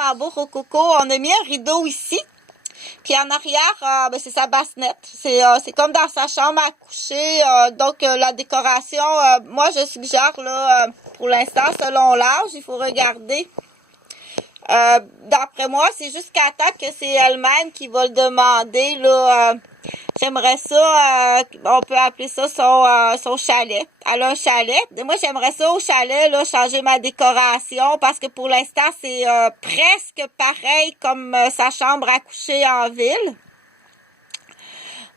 vraiment beau rococo. On a mis un rideau ici. Puis en arrière, c'est sa bassette. C'est comme dans sa chambre à coucher. Donc la décoration, moi je suggère là, pour l'instant, selon l'âge, il faut regarder. D'après moi, c'est jusqu'à temps que c'est elle-même qui va le demander. Là, j'aimerais ça, on peut appeler ça son chalet. Elle a un chalet. Moi, j'aimerais ça au chalet, là, changer ma décoration parce que pour l'instant, c'est presque pareil comme sa chambre à coucher en ville.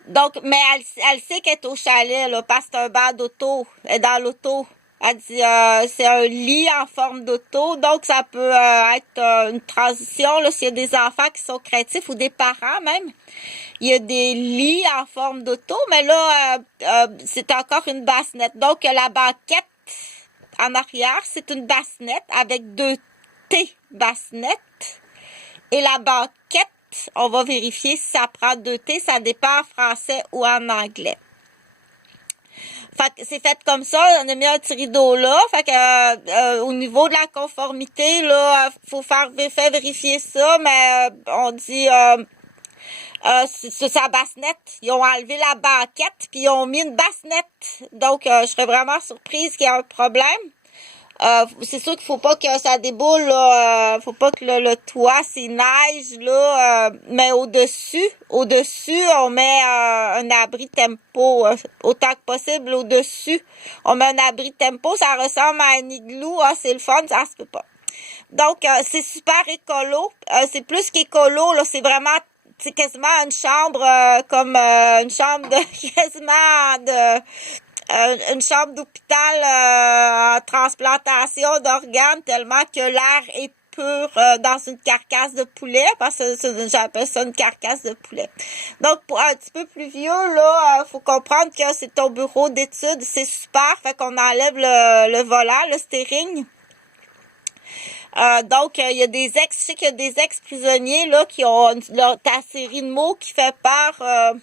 Donc, mais elle sait qu'elle est au chalet, là, parce que c'est un banc d'auto. Elle est dans l'auto. Elle dit c'est un lit en forme d'auto, donc ça peut être une transition là, s'il y a des enfants qui sont créatifs ou des parents même. Il y a des lits en forme d'auto, mais là, c'est encore une bassette. Donc, la banquette en arrière, c'est une bassette avec 2 T bassinette. Et la banquette, on va vérifier si ça prend 2 T, ça dépend en français ou en anglais. Fait que c'est fait comme ça, on a mis un petit rideau là. Fait que au niveau de la conformité, là, faut faire vérifier ça, mais on dit c'est sa bassette. Ils ont enlevé la banquette puis ils ont mis une bassette. Donc je serais vraiment surprise qu'il y ait un problème. C'est sûr qu'il faut pas que ça déboule, là, faut pas que le toit c'est neige là, mais au-dessus, on met un abri tempo, autant que possible au-dessus. On met un abri tempo, ça ressemble à un igloo, c'est le fun, ça se peut pas. Donc c'est super écolo, c'est plus qu'écolo, là, c'est vraiment quasiment une chambre comme une chambre de quasiment de une chambre d'hôpital en transplantation d'organes tellement que l'air est pur dans une carcasse de poulet parce que j'appelle ça une carcasse de poulet. Donc pour un petit peu plus vieux là, faut comprendre que c'est ton bureau d'études, c'est super, fait qu'on enlève le volant, le steering. Donc, il y a des je sais qu'il y a des ex-prisonniers là qui ont ta série de mots qui fait peur.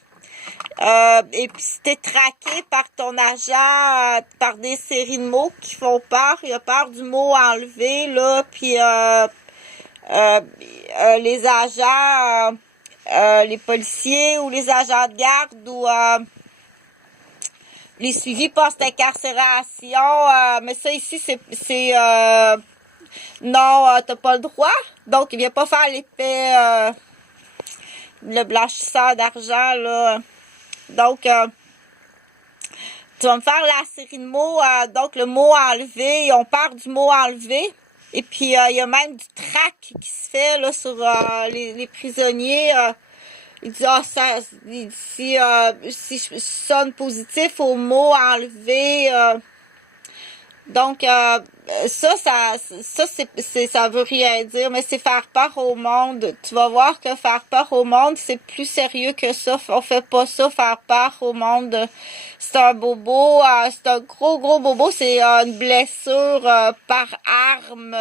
Et puis si t'es traqué par ton agent, par des séries de mots qui font peur, il a peur du mot enlevé, là, puis les agents, les policiers ou les agents de garde ou les suivis post-incarcération, mais ça ici, c'est non, t'as pas le droit, donc il vient pas faire l'effet, le blanchisseur d'argent, là. Donc, tu vas me faire la série de mots, donc le mot enlevé, on part du mot enlevé, et puis il y a même du trac qui se fait là sur les prisonniers. Il dit, si je sonne positif au mot enlevé, donc ça veut rien dire, mais c'est faire peur au monde. Tu vas voir que faire peur au monde, c'est plus sérieux que ça. On fait pas ça, faire peur au monde. C'est un bobo, c'est un gros bobo. C'est une blessure par arme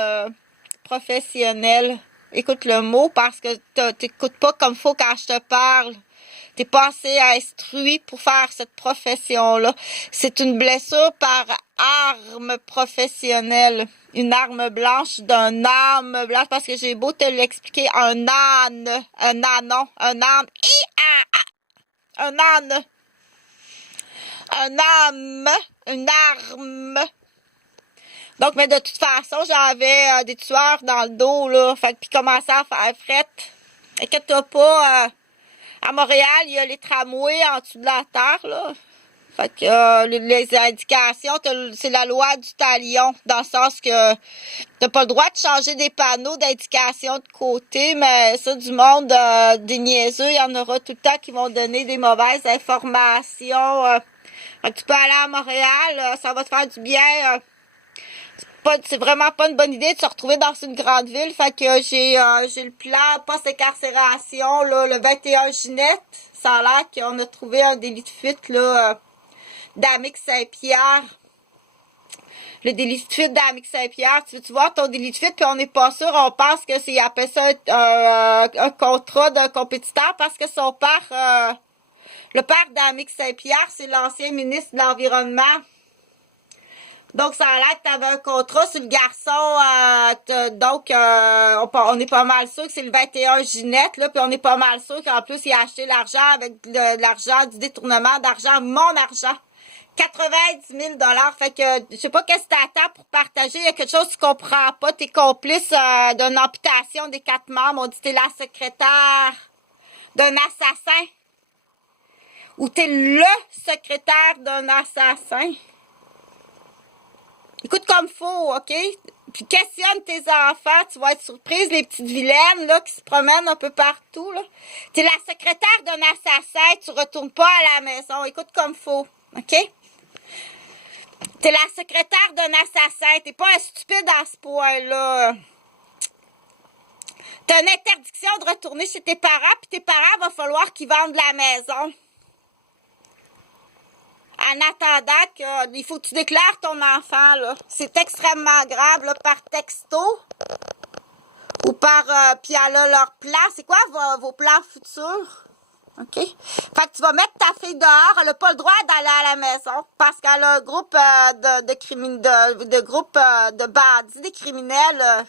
professionnelle. Écoute le mot parce que t'écoutes pas comme faut quand je te parle. T'es pas assez instruit pour faire cette profession-là. C'est une blessure par arme professionnelle. Une arme blanche d'un âne blanche, parce que j'ai beau te l'expliquer, un âne, un ânon, un âne, un âne, un âme, une arme. Donc, mais de toute façon, j'avais des tueurs dans le dos, là. Fait que, puis commençait à faire fret. Inquiète-toi pas, à Montréal, il y a les tramways en dessous de la terre, là. Fait que les indications, c'est la loi du talion, dans le sens que t'as pas le droit de changer des panneaux d'indication de côté, mais ça, du monde des niaiseux, il y en aura tout le temps qui vont donner des mauvaises informations. Fait que tu peux aller à Montréal, ça va te faire du bien. C'est vraiment pas une bonne idée de se retrouver dans une grande ville. Fait que j'ai le plan post-incarcération, là, le 21 Ginette. Ça a l'air qu'on a trouvé un délit de fuite, là, d'Amix Saint-Pierre. Le délit de fuite d'Amix Saint-Pierre. Tu veux voir ton délit de fuite, puis on n'est pas sûr, on pense que c'est, appelle ça un contrat d'un compétiteur parce que son père, le père d'Amix Saint-Pierre, c'est l'ancien ministre de l'Environnement. Donc, ça a l'air que tu avais un contrat sur le garçon. Donc, on est pas mal sûr que c'est le 21 Ginette, là, puis on est pas mal sûr qu'en plus, il a acheté l'argent avec de l'argent du détournement d'argent, mon argent. 90 000 $. Fait que, je sais pas qu'est-ce que t'attends pour partager. Il y a quelque chose que tu comprends pas. T'es complice d'une amputation des 4 membres. On dit que t'es la secrétaire d'un assassin. Ou t'es le secrétaire d'un assassin. Écoute comme faut, OK? Puis questionne tes enfants, tu vas être surprise, les petites vilaines là qui se promènent un peu partout. Là. T'es la secrétaire d'un assassin, tu retournes pas à la maison. Écoute comme faut, OK? T'es la secrétaire d'un assassin, t'es pas un stupide à ce point-là. T'as une interdiction de retourner chez tes parents, puis tes parents, va falloir qu'ils vendent la maison. En attendant qu'il faut que tu déclares ton enfant, là. C'est extrêmement grave, là, par texto. Ou par... puis elle a leur plan. C'est quoi vos plans futurs? OK? Fait que tu vas mettre ta fille dehors. Elle n'a pas le droit d'aller à la maison. Parce qu'elle a un groupe de bandits, des criminels.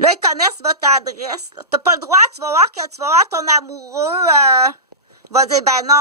Là, ils connaissent votre adresse. T'as pas le droit. Tu vas voir ton amoureux va dire, ben non,